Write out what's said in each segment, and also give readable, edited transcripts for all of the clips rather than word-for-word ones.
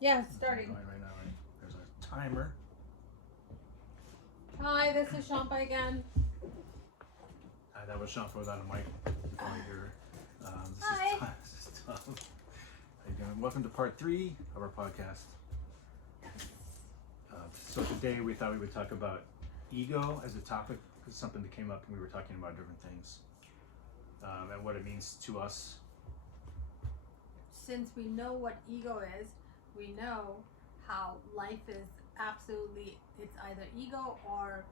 Yeah, starting. Going right now, right? There's our timer. Hi, this is Shampa again. That was Shampa without a mic. You can probably hear her. Hi. This is Tom. How you doing? Welcome to part 3 of our podcast. So today we thought we would talk about ego as a topic. It's something that came up and we were talking about different things and what it means to us. Since we know what ego is, we know how life is absolutely, it's either ego or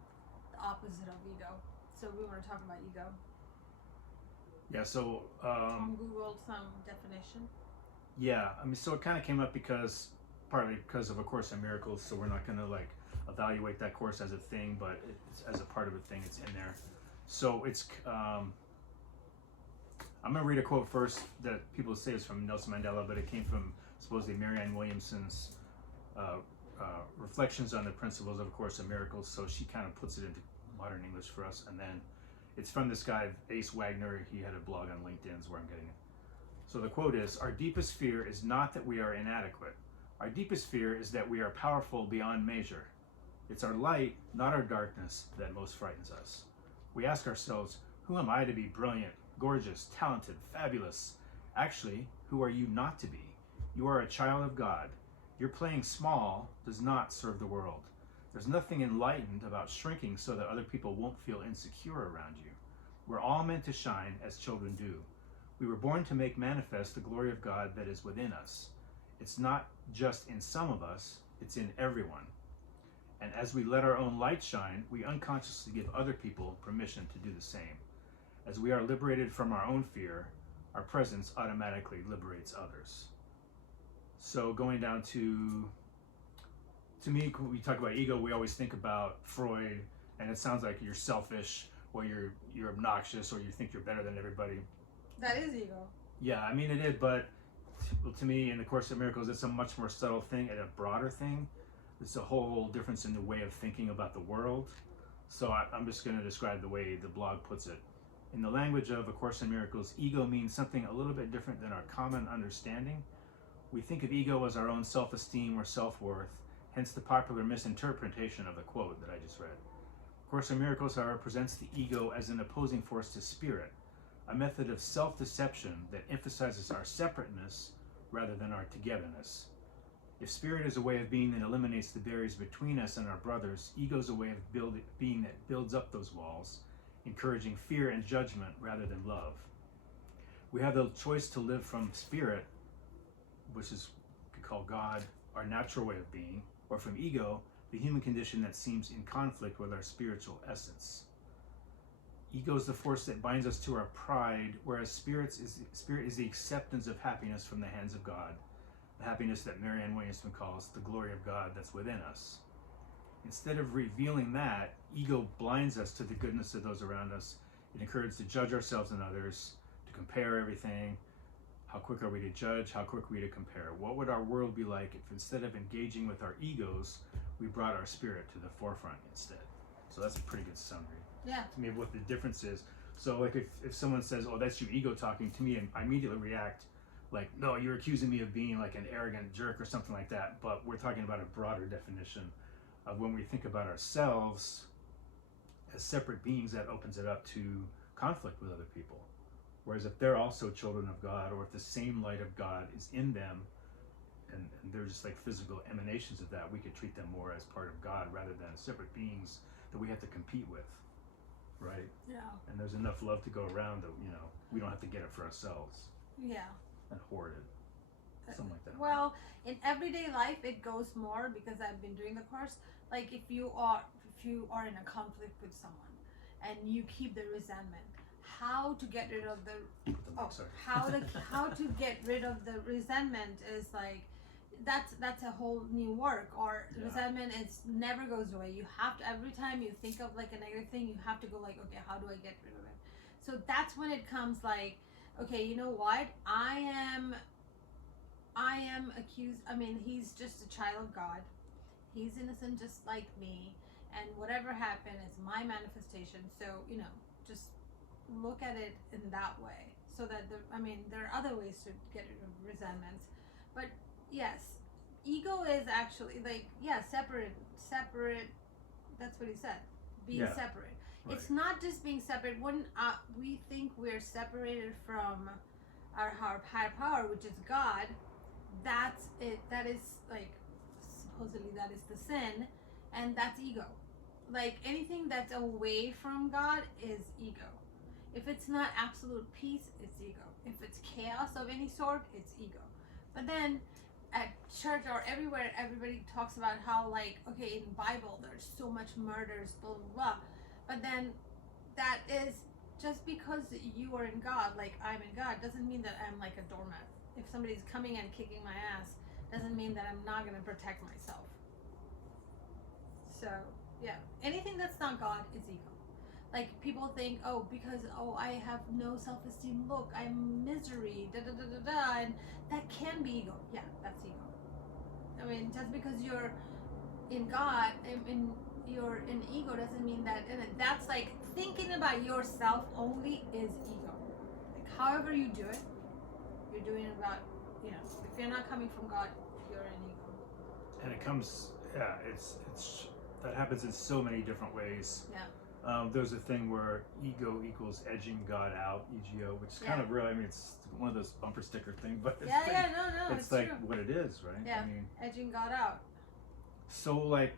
the opposite of ego. So we want to talk about ego. Yeah, so Tom Googled some definition. yeah, I mean, so it kind of came up because partly because of A Course in Miracles. So we're not going to like evaluate that course as a thing, but it's as a part of a thing. It's in there. So it's I'm going to read a quote first that people say is from Nelson Mandela, but it came from supposedly Marianne Williamson's reflections on the principles of A Course in Miracles. So she kind of puts it into modern English for us, and then it's from this guy Ace Wagner. He had a blog on LinkedIn, is where I'm getting it. So the quote is, "Our deepest fear is not that we are inadequate. Our deepest fear is that we are powerful beyond measure. It's our light, not our darkness, that most frightens us. We ask ourselves, who am I to be brilliant, gorgeous, talented, fabulous? Actually, who are you not to be? You are a child of God. Your playing small does not serve the world. There's nothing enlightened about shrinking so that other people won't feel insecure around you. We're all meant to shine as children do. We were born to make manifest the glory of God that is within us. It's not just in some of us, it's in everyone. And as we let our own light shine, we unconsciously give other people permission to do the same. As we are liberated from our own fear, our presence automatically liberates others." So going down to me, when we talk about ego, we always think about Freud, and it sounds like you're selfish, or you're obnoxious, or you think you're better than everybody. That is ego. Yeah, I mean it is, but to me, in the Course of Miracles, it's a much more subtle thing and a broader thing. It's a whole difference in the way of thinking about the world. So I'm just going to describe the way the blog puts it. In the language of A Course in Miracles, ego means something a little bit different than our common understanding. We think of ego as our own self-esteem or self-worth, hence the popular misinterpretation of the quote that I just read. A Course in Miracles, however, presents the ego as an opposing force to spirit, a method of self-deception that emphasizes our separateness rather than our togetherness. If spirit is a way of being that eliminates the barriers between us and our brothers, ego is a way of being that builds up those walls, encouraging fear and judgment rather than love. We have the choice to live from spirit, which is we could call God, our natural way of being, or from ego, the human condition that seems in conflict with our spiritual essence. Ego is the force that binds us to our pride, whereas spirit is the acceptance of happiness from the hands of God, the happiness that Marianne Williamson calls the glory of God that's within us. Instead of revealing that, ego blinds us to the goodness of those around us. It encourages to judge ourselves and others, to compare everything. How quick are we to judge? How quick are we to compare? What would our world be like if instead of engaging with our egos, we brought our spirit to the forefront instead? So that's a pretty good summary. Yeah. To me of what the difference is. So like if someone says, oh, that's your ego talking to me, and I immediately react like, no, you're accusing me of being like an arrogant jerk or something like that. But we're talking about a broader definition of when we think about ourselves as separate beings, that opens it up to conflict with other people. Whereas if they're also children of God, or if the same light of God is in them, and they're just like physical emanations of that, we could treat them more as part of God rather than separate beings that we have to compete with, right? Yeah. And there's enough love to go around that, we don't have to get it for ourselves Yeah. and hoard it. Something like that. Well, in everyday life, it goes more because I've been doing the course. Like if you are in a conflict with someone, and you keep the resentment, how to get rid of how to get rid of the resentment is like that's a whole new work. Or resentment is never goes away. You have to, every time you think of like a negative thing, you have to go like, okay, how do I get rid of it? So that's when it comes like, okay, you know what, I am accused. I mean, he's just a child of God. He's innocent just like me. And whatever happened is my manifestation. So, just look at it in that way. So that, there are other ways to get rid of resentments. But yes, ego is actually like, yeah, separate. That's what he said. Being Yeah. separate. Right. It's not just being separate. When we think we're separated from our higher power, which is God, that's it. That is like, supposedly that is the sin, and that's ego. Like anything that's away from God is ego. If it's not absolute peace, it's ego. If it's chaos of any sort, it's ego. But then at church or everywhere, everybody talks about how, like, okay, in Bible there's so much murders, blah blah blah. But then that is just because you are in God, like I'm in God, doesn't mean that I'm like a doormat. If somebody's coming and kicking my ass, doesn't mean that I'm not gonna protect myself. So yeah, anything that's not God is ego. Like people think, oh, because I have no self-esteem. Look, I'm misery. Da da da da da, and that can be ego. Yeah, that's ego. I mean, just because you're in God, you're in ego doesn't mean that. And that's like thinking about yourself only is ego. Like however you do it, you're doing it about, you know. If you're not coming from God, you're in ego. And it comes, yeah, it's that happens in so many different ways. Yeah. There's a thing where ego equals edging God out, EGO, which is kind of real. I mean, it's one of those bumper sticker thing, but it's it's like true. what it is, right? Yeah, I mean, edging God out. so like,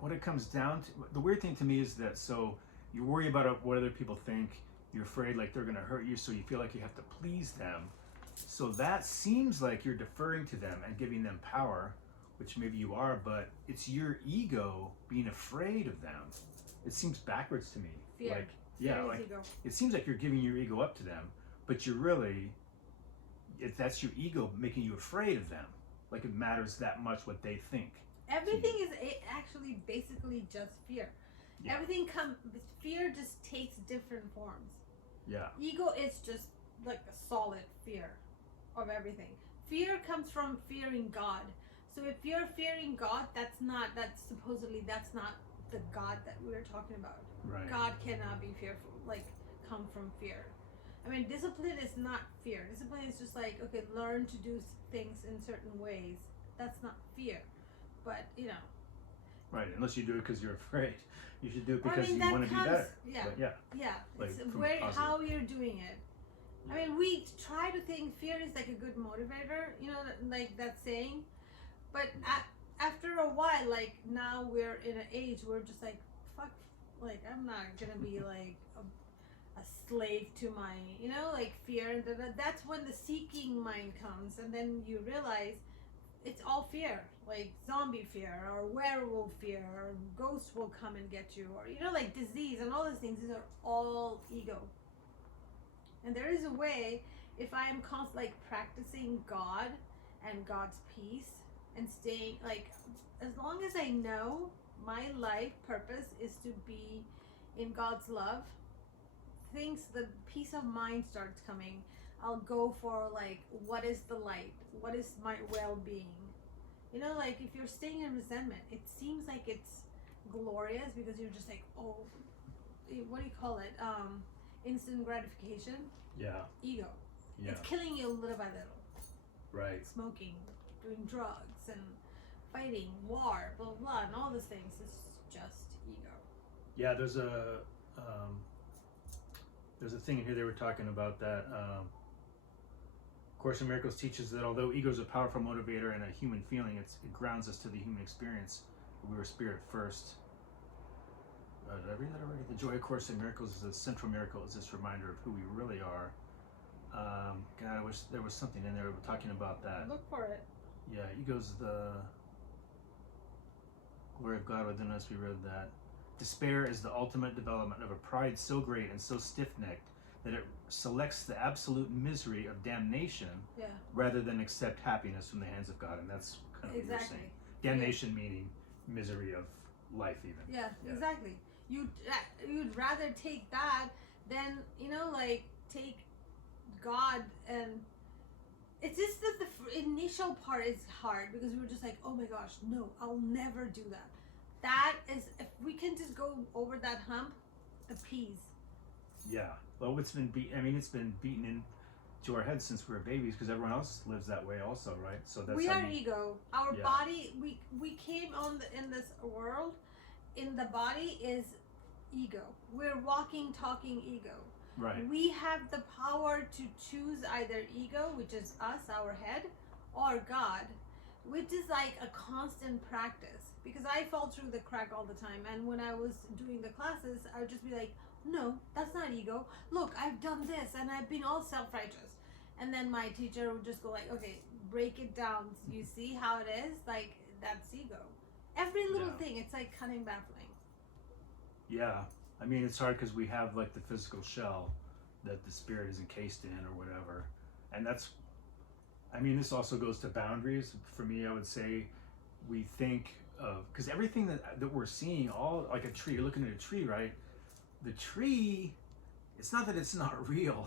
what it comes down to, the weird thing to me is that so you worry about what other people think. You're afraid like they're gonna hurt you, so you feel like you have to please them. So that seems like you're deferring to them and giving them power, which maybe you are, but it's your ego being afraid of them. It seems backwards to me. Fear. Like, yeah, Fear is like ego. it seems like you're giving your ego up to them, but you're really, that's your ego making you afraid of them. Like it matters that much what they think. Everything is actually basically just fear. Yeah. Everything fear just takes different forms. Yeah. Ego is just like a solid fear of everything. Fear comes from fearing God. So if you're fearing God, that's not the God that we were talking about. Right. God cannot be fearful, like come from fear. I mean, discipline is not fear. Discipline is just like, okay, learn to do things in certain ways. That's not fear. But, you know. Right, unless you do it because you're afraid. You should do it because you that want to be better. Yeah. But yeah. Yeah. Like It's from a positive. how you're doing it. I mean, we try to think fear is like a good motivator, you know, like that saying. But after a while, like now we're in an age where we're just like, fuck, like I'm not gonna be like a slave to my, you know, like fear. And that's when the seeking mind comes, and then you realize it's all fear, like zombie fear or werewolf fear or ghosts will come and get you, or, you know, like disease and all these things. These are all ego. And there is a way, if I am like practicing God and God's peace and staying, like, as long as I know my life purpose is to be in God's love, the peace of mind starts coming. I'll go for like, what is the light? What is my well-being? You know, like if you're staying in resentment, it seems like it's glorious because you're just like, oh, what do you call it? Instant gratification. Yeah. Ego. Yeah. It's killing you little by little. Right. Smoking, doing drugs, and fighting, war, blah blah, blah, and all these things is just ego. Yeah, there's a thing in here they were talking about that. Course in Miracles teaches that although ego is a powerful motivator and a human feeling, it grounds us to the human experience. We were spirit first. Did I read that already? The joy of Course in Miracles is a central miracle. Is this reminder of who we really are. God, I wish there was something in there talking about that. Look for it. Yeah, ego's the glory of God within us. We read that. Despair is the ultimate development of a pride so great and so stiff-necked that it selects the absolute misery of damnation rather than accept happiness from the hands of God. And that's kind of what you're saying. Damnation meaning misery of life even. Yeah, exactly. You'd rather take that than, you know, like take God. And it's just that the initial part is hard because we're just like, oh my gosh, no, I'll never do that. That is, if we can just go over that hump, appease. Yeah. Well, it's been beaten to our heads since we were babies, because everyone else lives that way also, right? So that's We how are you, ego. Our yeah, body, we came in this world, in the body is ego. We're walking, talking ego. right, We have the power to choose either ego, which is us, our head, or God, which is like a constant practice. Because I fall through the crack all the time, and when I was doing the classes, I would just be like, no, that's not ego. Look, I've done this, and I've been all self-righteous. And then my teacher would just go like, okay, break it down. You see how it is? Like, that's ego. Every little yeah, thing, it's like cutting, baffling. yeah. I mean, it's hard because we have like the physical shell that the spirit is encased in or whatever, and that's. I mean, this also goes to boundaries. For me, I would say we think of, because everything that we're seeing, all like a tree. You're looking at a tree, right? The tree, it's not that it's not real,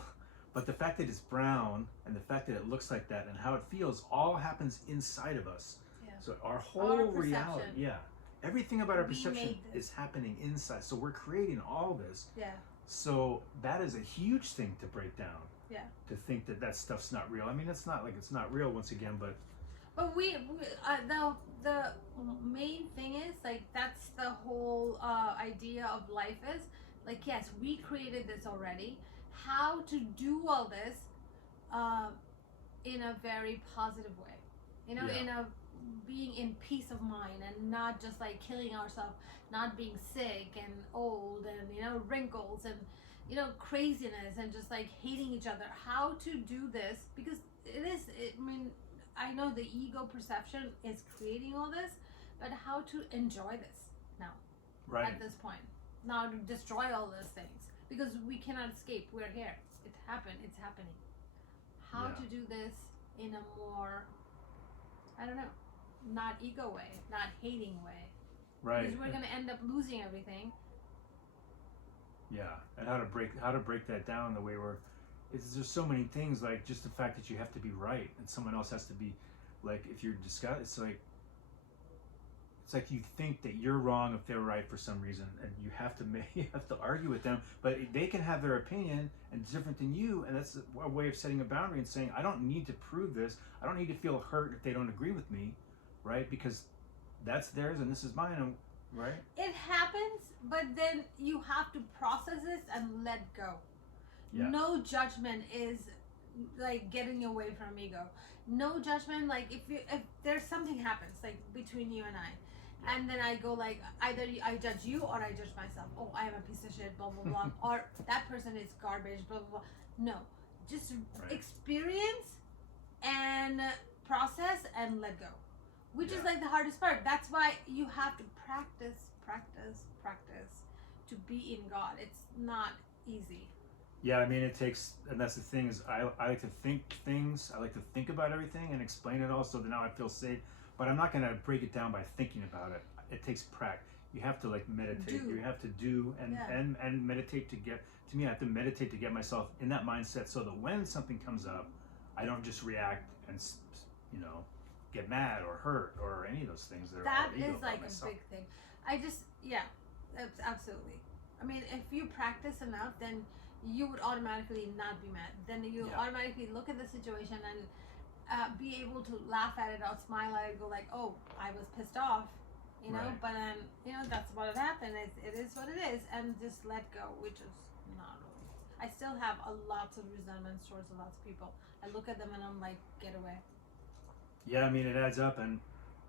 but the fact that it's brown and the fact that it looks like that and how it feels all happens inside of us. Yeah. So our Our whole perception. reality, yeah, everything about our We perception made this. is happening inside. So we're creating all this. Yeah. So that is a huge thing to break down. Yeah. To think that that stuff's not real. I mean, it's not like it's not real once again, but But the main thing is like that's the whole idea of life is like, yes, we created this already. How to do all this uh, in a very positive way, yeah, in a being in peace of mind and not just like killing ourselves, not being sick and old and wrinkles and craziness and just like hating each other. How to do this, because I mean, I know the ego perception is creating all this, but how to enjoy this now right, at this point, now to destroy all those things, because we cannot escape. We're here. It happened. It's happening. How yeah, to do this in a more, I don't know, not ego way, not hating way, right, because we're gonna end up losing everything. yeah, and how to break that down the way we're. It's there's so many things, like just the fact that you have to be right and someone else has to be, like if you're discussing, it's like you think that you're wrong if they're right for some reason, and you have to you have to argue with them, but they can have their opinion and it's different than you, and that's a way of setting a boundary and saying I don't need to prove this, I don't need to feel hurt if they don't agree with me, right? Because that's theirs and this is mine, and, right? It happens, but then you have to process this and let go. Yeah. No judgment is like getting away from ego. No judgment. Like if there's something happens like between you and I, and then I go like either I judge you or I judge myself. Oh, I am a piece of shit, blah blah blah, or that person is garbage, blah blah blah. No, just Right. experience and process and let go, which is Yeah. like the hardest part. That's why you have to practice to be in God. It's not easy. Yeah, I mean, it takes, and that's the thing is, I like to think things, I like to think about everything and explain it all so that now I feel safe, but I'm not going to break it down by thinking about it. It takes practice. You have to like meditate. Do. You have to do and, Yeah. and meditate to get, to me, I have to meditate to get myself in that mindset so that when something comes up, I don't just react and, get mad or hurt or any of those things that That are ego is about like myself. a big thing. Yeah, absolutely. I mean, if you practice enough, then you would automatically not be mad. Then you Yeah. automatically look at the situation and be able to laugh at it or smile at it, go like, oh, I was pissed off, Right. but then, that's what happened. It is what it is, and just let go, which is not really. I still have a lots of resentment towards lots of people. I look at them and I'm like, get away. Yeah, I mean, it adds up, and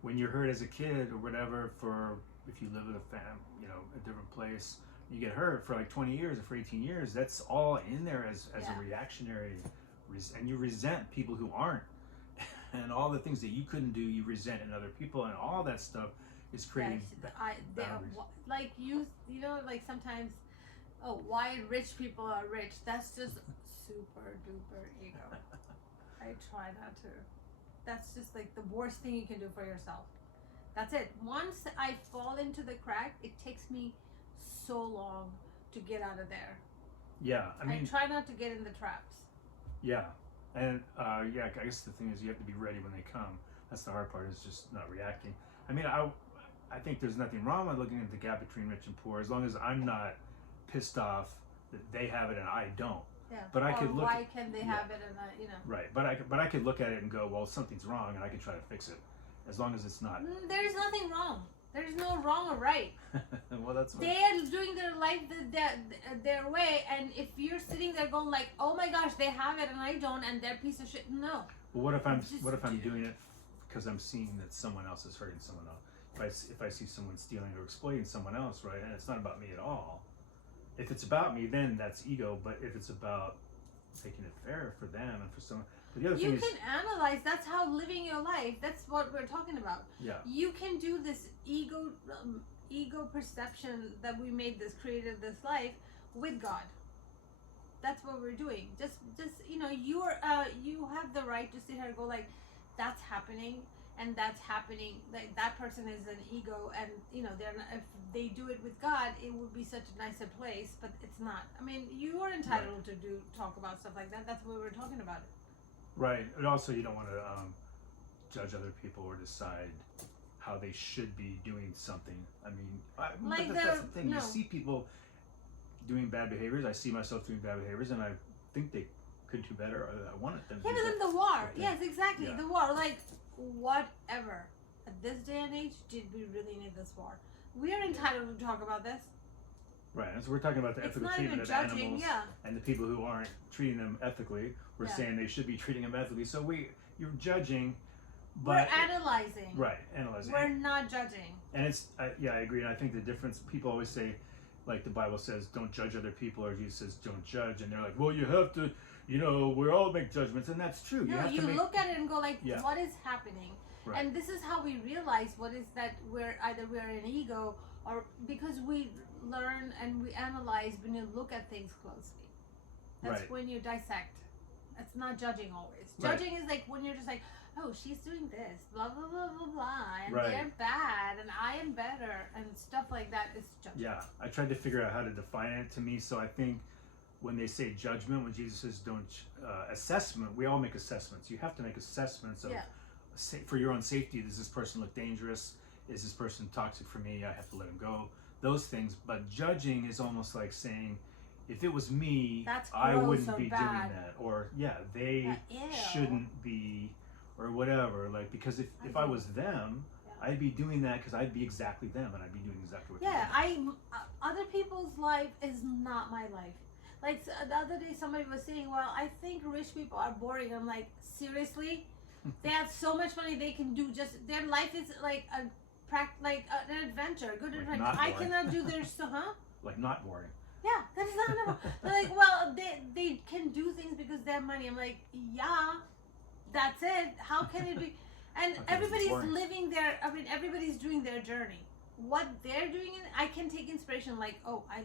when you're hurt as a kid or whatever, for if you live with a different place, you get hurt for like 20 years or for 18 years. That's all in there as Yeah. a reactionary, and you resent people who aren't, and all the things that you couldn't do, you resent in other people, and all that stuff is creating boundaries. Like like sometimes, oh, why rich people are rich? That's just super duper ego. I try not to. That's just like the worst thing you can do for yourself. That's it. Once I fall into the crack, it takes me so long to get out of there. Yeah, I mean, try not to get in the traps. yeah, and yeah, I guess the thing is you have to be ready when they come. That's the hard part, is just not reacting. I mean, I think there's nothing wrong with looking at the gap between rich and poor, as long as I'm not pissed off that they have it and I don't. Yeah. But I or could look why at, can they yeah. have it and you know. Right, but I could look at it and go, well, something's wrong, and I can try to fix it, as long as it's not. There's nothing wrong. There's no wrong or right. Well, that's what... They are doing their life their way, and if you're sitting there going like, oh my gosh, they have it and I don't, and they're a piece of shit. No. Well, what if I'm doing it because I'm seeing that someone else is hurting someone else? If I see someone stealing or exploiting someone else, right, and it's not about me at all. If it's about me, then that's ego. But if it's about making it fair for them and for someone, but the other You thing can is, analyze. That's how living your life. That's what we're talking about. yeah, You can do this ego perception that we created this life with God. That's what we're doing. Just you know, you have the right to sit here and go like, that's happening and that's happening. Like that person is an ego, and you know, they're not, if they do it with God, it would be such a nicer place. But it's not. I mean, you are entitled to talk about stuff like that. That's what we're talking about. right. And also, you don't want to judge other people or decide how they should be doing something. I mean, Like that's the thing. no. You see people doing bad behaviors. I see myself doing bad behaviors, and I think they could do better. Or I want them to Yeah, do but better. then the war. But then- Yes, exactly. yeah. The war. Like, whatever. At this day and age, did we really need this war? We are entitled to talk about this. Right, and so we're talking about the It's ethical not even treatment of judging, animals, yeah. and the people who aren't treating them ethically. We're Yeah. saying they should be treating them ethically. So you're judging, We're but analyzing. right, analyzing. We're not judging. And I agree. And I think the difference, people always say, like the Bible says, don't judge other people, or Jesus says, don't judge. And they're like, well, you have to, you know, we all make judgments, and that's true. No, you look at it and go like, Yeah. what is happening? Right. And this is how we realize what is that we're an ego, or because we learn and we analyze when you look at things closely. That's Right. when you dissect. It's not judging always. Right. Judging is like when you're just like, oh, she's doing this, blah blah blah blah blah, and Right. they're bad, and I am better, and stuff like that is judging. Yeah, I tried to figure out how to define it to me. So I think when they say judgment, when Jesus says don't assessment, we all make assessments. You have to make assessments of for your own safety. Does this person look dangerous? Is this person toxic for me? I have to let him go. Those things. But judging is almost like saying, if it was me, That's I gross wouldn't or be bad. doing that. Or they Ew. shouldn't be, or whatever. Like, because if I was them, Yeah. I'd be doing that because I'd be exactly them, and I'd be doing exactly what Yeah, they're doing. other people's life is not my life. Like the other day, somebody was saying, "Well, I think rich people are boring." I'm like, seriously? They have so much money they can do. Just their life is like an adventure, a good Like adventure. not I boring. cannot do their stuff, huh? Like, not boring. Yeah, that is not normal. They're like, well, they can do things because they have money. I'm like, yeah, that's it. How can it be? And How can it be everybody's boring? living their. I mean, everybody's doing their journey. What they're doing, I can take inspiration. Like, oh, I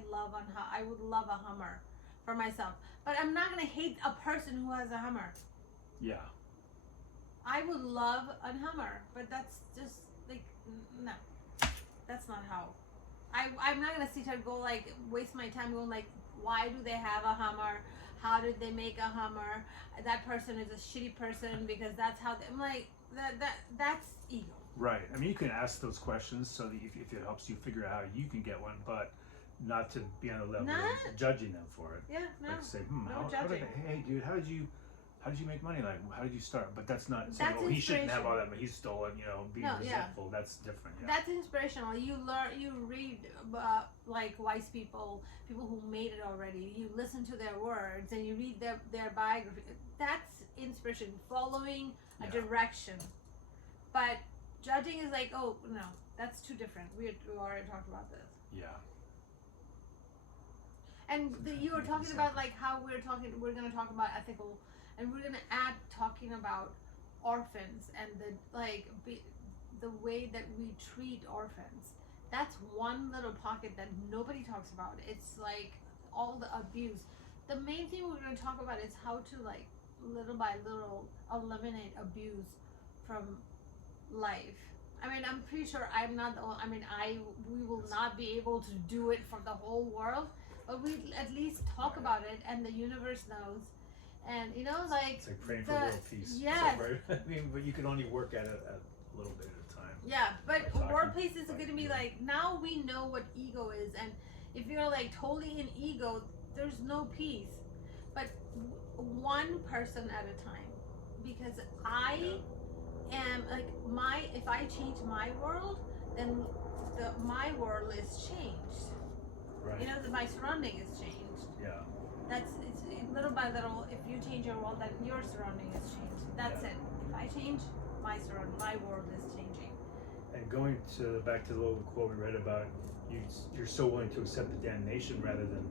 would love a Hummer for myself, but I'm not gonna hate a person who has a Hummer. Yeah. I would love a Hummer, but that's just like no, that's not how. I'm not gonna sit here and go like waste my time going like, why do they have a Hummer? How did they make a Hummer? That person is a shitty person because that's how I'm like that's ego. Right. I mean, you can ask those questions so that if it helps you figure out how you can get one, but not to be on the level of judging them for it. Yeah, no. Like say, no how did judging. hey dude, how did you make money? Like, how did you start? But that's not saying, That's oh, he shouldn't have all inspiration. that, but he's stolen, you know, being No, yeah. resentful. That's different. Yeah. That's inspirational. You learn, you read like wise people who made it already. You listen to their words and you read their biography. That's inspiration, following a direction. But judging is like, oh no, that's too different. We already talked about this. Yeah. And you were talking about like how we're going to talk about ethical, and we're going to add talking about orphans and the way that we treat orphans. That's one little pocket that nobody talks about. It's like all the abuse. The main thing we're going to talk about is how to like little by little eliminate abuse from life. I mean, I'm pretty sure I'm not the only, I mean, we will not be able to do it for the whole world, but we at least talk about it, and the universe knows. And you know, like It's like praying for world peace. Yes. So, right? I mean, but you can only work at it a little bit at a time. Yeah, but Talking world peace is about going to be it. like, now we know what ego is, and if you're like totally in ego, there's no peace. But one person at a time, because I am like if I change my world, then my world is changed. Right. You know, my surrounding is changed. Yeah. It's little by little. If you change your world, then your surrounding is changed. That's it. If I change my surrounding, my world is changing. And going back to the little quote we read about, you're so willing to accept the damnation rather than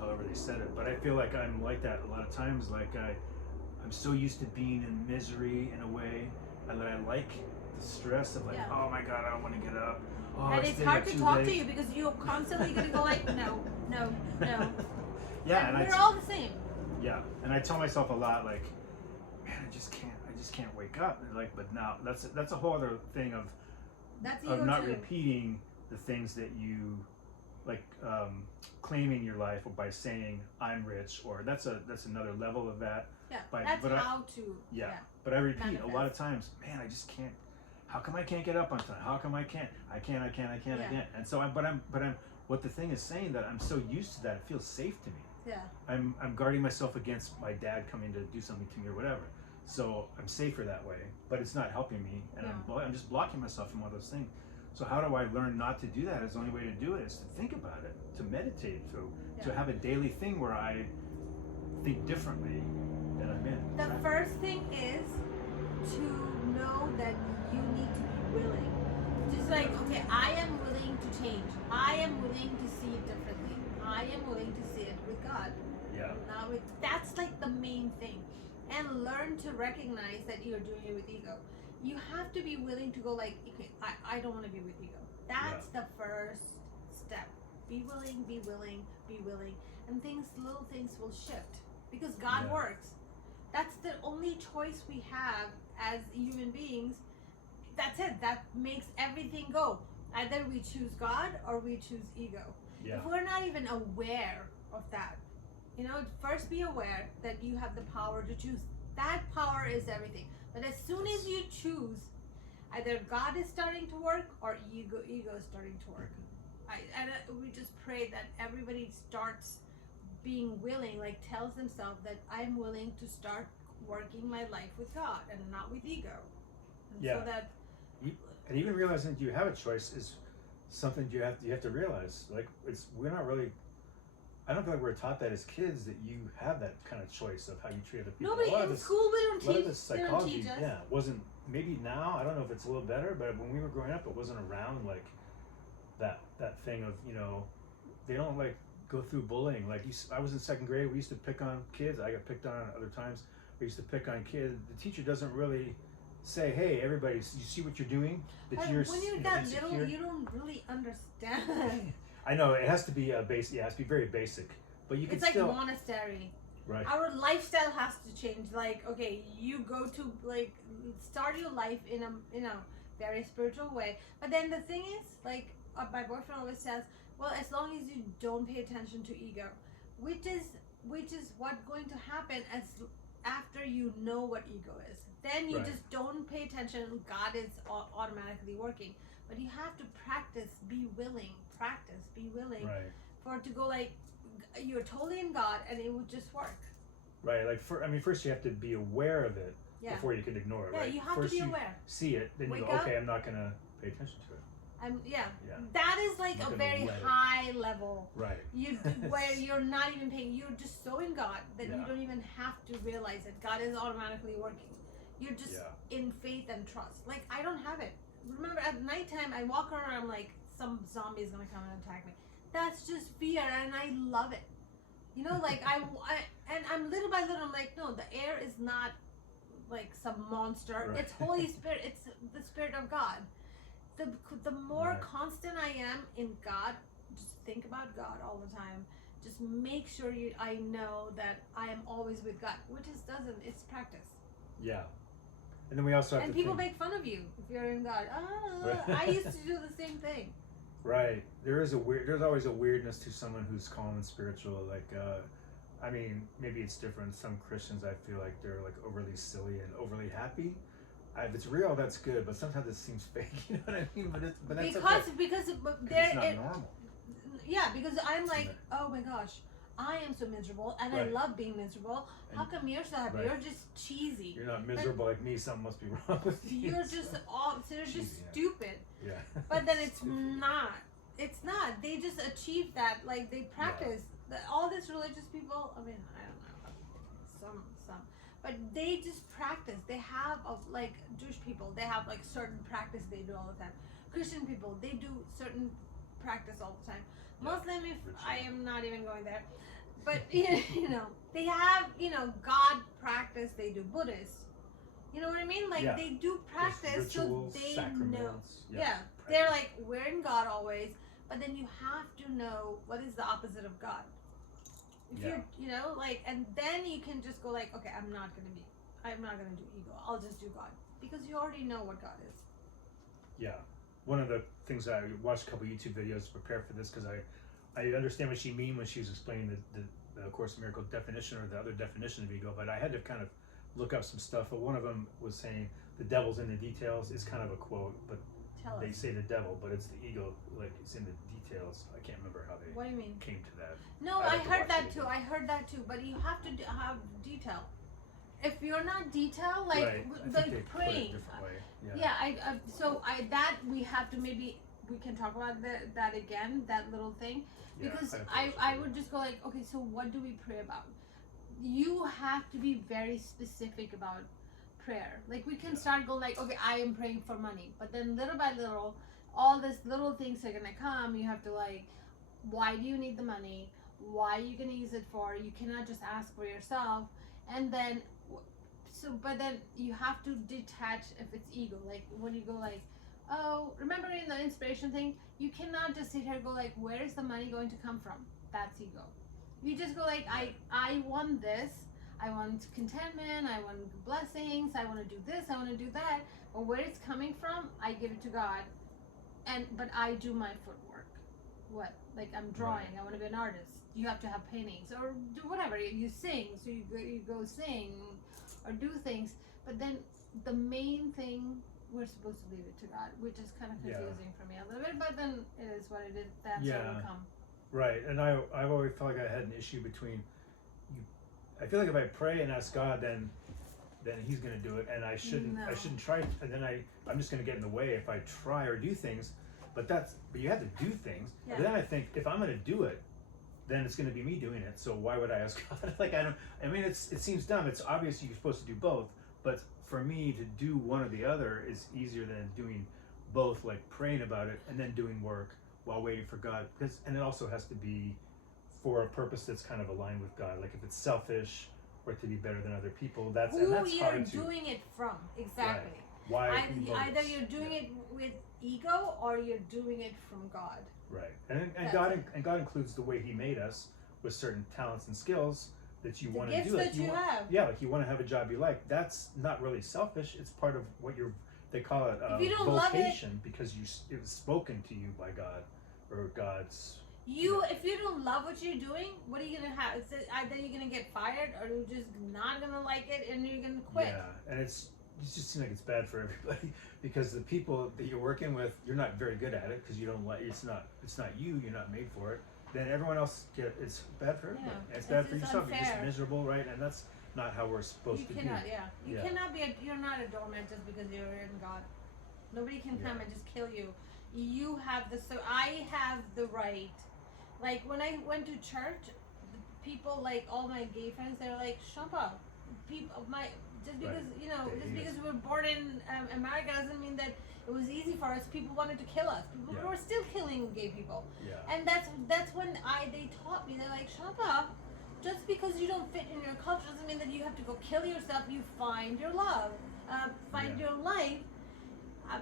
however they said it. But I feel like I'm like that a lot of times. Like I'm so used to being in misery in a way, and that I like the stress of like, oh my God, I don't want to get up. Oh, and it's hard to talk to you because you're constantly gonna go like, no. Yeah, and we're all the same. Yeah, and I tell myself a lot like, man, I just can't wake up. And like, but now that's a whole other thing of not repeating the things that you like, claiming your life by saying I'm rich, or that's another level of that. Yeah, but I repeat manifest. A lot of times, man, I just can't. How come I can't get up on time? How come I can't? I can't. And so I'm what the thing is saying that I'm so used to that, it feels safe to me. Yeah. I'm guarding myself against my dad coming to do something to me or whatever. So I'm safer that way, but it's not helping me, and I'm just blocking myself from all those things. So how do I learn not to do that? Is the only way to do it is to think about it, to meditate, to have a daily thing where I think differently than I'm in. The first thing is to know that you need to be willing. Just like, okay, I am willing to change. I am willing to see it differently. I am willing to see it with God. Yeah. That's like the main thing. And learn to recognize that you're doing it with ego. You have to be willing to go like, okay, I don't want to be with ego. That's the first step. Be willing. And little things will shift. Because God works. That's the only choice we have as human beings. That's it. That makes everything go. Either we choose God or we choose ego. Yeah. If we're not even aware of that, first be aware that you have the power to choose. That power is everything. But as soon as you choose, either God is starting to work or ego is starting to work. We just pray that everybody starts being willing, like tells themselves that I'm willing to start working my life with God and not with ego. And so that and even realizing that you have a choice is something you have to realize. Like we're not really. I don't feel like we're taught that as kids, that you have that kind of choice of how you treat other people. Nobody in school we don't teach. A lot of this psychology, us. Wasn't, maybe now, I don't know if it's a little better, but when we were growing up, it wasn't around like that thing of, they don't like go through bullying. Like I was in second grade, we used to pick on kids. I got picked on other times. We used to pick on kids. The teacher doesn't really say, hey, everybody, you see what you're doing? That when you're that little, you don't really understand. I know, it has to be basic. Yeah, it has to be very basic. But you can still... It's like monastery. Right. Our lifestyle has to change. Like, okay, you go to start your life in a very spiritual way. But then the thing is, like, my boyfriend always says, well, as long as you don't pay attention to ego, which is what's going to happen after you know what ego is. Then you just don't pay attention. God is automatically working. But you have to practice, be willing, for it to go like, you're totally in God and it would just work. Right, like first you have to be aware of it before you can ignore it, right? Yeah, you have first to be aware. See it, then you go, okay, I'm not going to pay attention to it. That is like a very high level. Right. Where you're not even paying, you're just so in God that you don't even have to realize that God is automatically working. You're just in faith and trust. Like, I don't have it. Remember, at nighttime, I walk around, I'm like, some zombie is going to come and attack me. That's just fear, and I love it. Like, and I'm little by little, I'm like, no, the air is not like some monster. Right. It's Holy Spirit. It's the Spirit of God. The more constant I am in God, just think about God all the time. Just make sure I know that I am always with God, which it's practice. Yeah. And then we also have and to people make fun of you if you're in God. I used to do the same thing. Right. There's always a weirdness to someone who's calm and spiritual. Like, maybe it's different. Some Christians, I feel like they're like overly silly and overly happy. If it's real, that's good. But sometimes it seems fake. You know what I mean? But that's because it's not normal. Yeah, because I'm like, oh my gosh, I am so miserable and I Right. love being miserable. How And- come you're so happy? right. You're just cheesy. You're not miserable like me. Something must be wrong with you. You're just you're just Cheesy, yeah. stupid. Yeah. But then it's Stupid. not. It's not. They just achieve that. Like they practice. All these religious people. I mean, I don't know. Some, but they just practice. They have like Jewish people. They have like certain practice they do all the time. Christian people, they do certain practice all the time. Yeah. Muslim, if Ritual. I am not even going there, but you know, they have God practice. They do Buddhist. You know what I mean? Like Yeah. they do practice Rituals, so they know. sacraments. Yeah, they're like we're in God always, but then you have to know what is the opposite of God. If Yeah. you know, like, and then you can just go like, okay, I'm not gonna do ego. I'll just do God because you already know what God is. Yeah. One of the things I watched a couple YouTube videos to prepare for this because I understand what she mean when she was explaining the Course in Miracles definition or the other definition of ego, but I had to kind of look up some stuff. But one of them was saying the devil's in the details is kind of a quote, but Tell they us. say the devil, but it's the ego, like it's in the details. I can't remember how they What do you mean? came to that. No, I'd I have to heard watch that it too. again. I heard that too. But you have to have detail. If you're not detailed, like Right. I think like they put it a praying. different way. Yeah, that we have to maybe we can talk about that again, that little thing, Yeah, because I'd have to I watch it I again. would just go like, okay, so what do we pray about? You have to be very specific about prayer. Like we can Yeah. start go like, okay, I am praying for money, but then little by little, all these little things are gonna come. You have to like, why do you need the money? Why are you gonna use it for? You cannot just ask for yourself, and then but then you have to detach if it's ego. Like when you go like, oh, remember in the inspiration thing, you cannot just sit here and go like, where is the money going to come from? That's ego. You just go like, I want this. I want contentment. I want blessings. I want to do this. I want to do that. But where it's coming from, I give it to God, but I do my footwork. What? Like I'm drawing. I want to be an artist. You have to have paintings or do whatever. You sing, so you go sing or do things. But then the main thing, we're supposed to leave it to God, which is kind of Yeah. confusing for me a little bit. But then it is what it is. That's Yeah. what will come. Right, and I've always felt like I had an issue between you. I feel like if I pray and ask God, then He's gonna do it, and I shouldn't. No. I shouldn't try. And then I'm just gonna get in the way if I try or do things. But you have to do things. Yeah. And then I think if I'm gonna do it, then it's gonna be me doing it. So why would I ask God? Like I don't. I mean, it seems dumb. It's obvious you're supposed to do both. But for me to do one or the other is easier than doing both. Like praying about it and then doing work while waiting for God, and it also has to be for a purpose that's kind of aligned with God. Like if it's selfish or to be better than other people, that's Who hard you're to. doing it from? Exactly. Why? Either you're doing it with ego or you're doing it from God. Right, and That's God it. and God includes the way He made us with certain talents and skills that you The want to gifts do. that you have. Yeah, like you want to have a job you like. That's not really selfish. It's part of what they call it If you don't love it- vocation because it was spoken to you by God or God's. If you don't love what you're doing, what are you gonna have? It's either you're gonna get fired or you're just not gonna like it and you're gonna quit. Yeah, and it just seems like it's bad for everybody because the people that you're working with, you're not very good at it because you don't like it's not you. You're not made for it. Then everyone else it's bad for everybody. Yeah. It's bad for It's yourself. You're just unfair. miserable, right? And that's not how we're supposed You to cannot, be. You Yeah. cannot you're not a doormat just because you're in God. Nobody can come Yeah. and just kill you. You have so I have the right. Like when I went to church, the people like all my gay friends, they're like, Shampa, people just because They just hate because us. we were born in America doesn't mean that it was easy for us. People wanted to kill us. People Yeah. were still killing gay people. Yeah. And that's when they taught me. They're like, Shampa, just because you don't fit in your culture doesn't mean that you have to go kill yourself. You find your love, find Yeah. your life,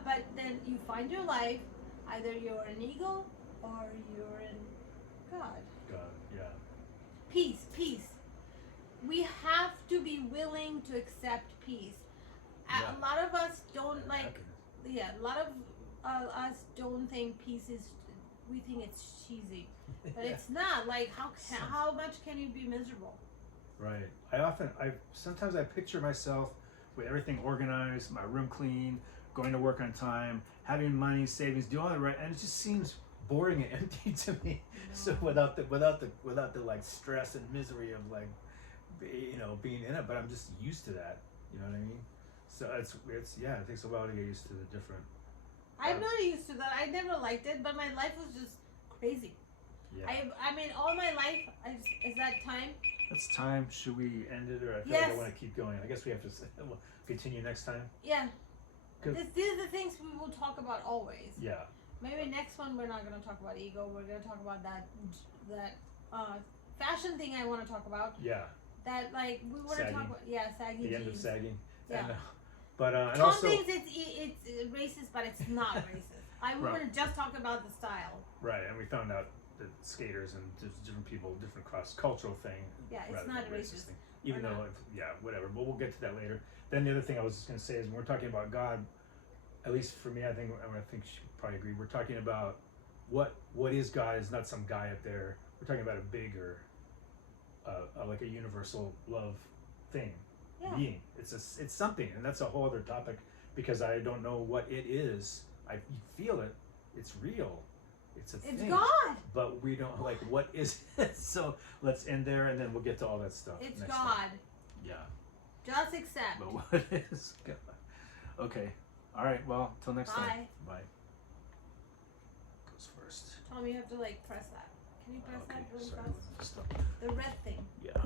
but then you find your life. Either you're an ego or you're in God. God, yeah. Peace. We have to be willing to accept peace. Yeah. A lot of us don't And like. happiness. Yeah, a lot of us don't think peace is. We think it's cheesy, but it's not. Like how much can you be miserable? Right. Sometimes I picture myself with everything organized, my room clean, going to work on time, having money, savings, doing all the right, and it just seems boring and empty to me. So without the like stress and misery of like, being in it. But I'm just used to that. You know what I mean? So it's yeah. It takes a while to get used to the different. I'm not used to that. I never liked it, but my life was just crazy. Yeah. I mean, all my life. Is that time? It's time. Should we end it, or I feel like I want to keep going? I guess we have to we'll continue next time. Yeah. Good. These are the things we will talk about always. Yeah. Maybe next one we're not going to talk about ego. We're going to talk about that fashion thing I want to talk about. Yeah. That like we want to talk about saggy the jeans. end of sagging. Yeah. But and Tom also thinks it's racist, but it's not racist. We want to just talk about the style. Right, and we found out that skaters and different people, different cross-cultural thing. Yeah, it's not a racist thing. Even though, whatever. But we'll get to that later. Then the other thing I was just going to say is when we're talking about God, at least for me, I think she probably agree. We're talking about what is God is not some guy up there. We're talking about a bigger, like a universal love thing, being. It's something, and that's a whole other topic because I don't know what it is. You feel it. It's real. It's a thing. It's God. But we don't like what is it. So let's end there, and then we'll get to all that stuff. It's next God. time. Yeah. Just accept. But what is God? Okay. All right. Well, till next time. Bye. Goes first. Tom, you have to like press that. Can you press that really sorry, fast? The red thing. Yeah.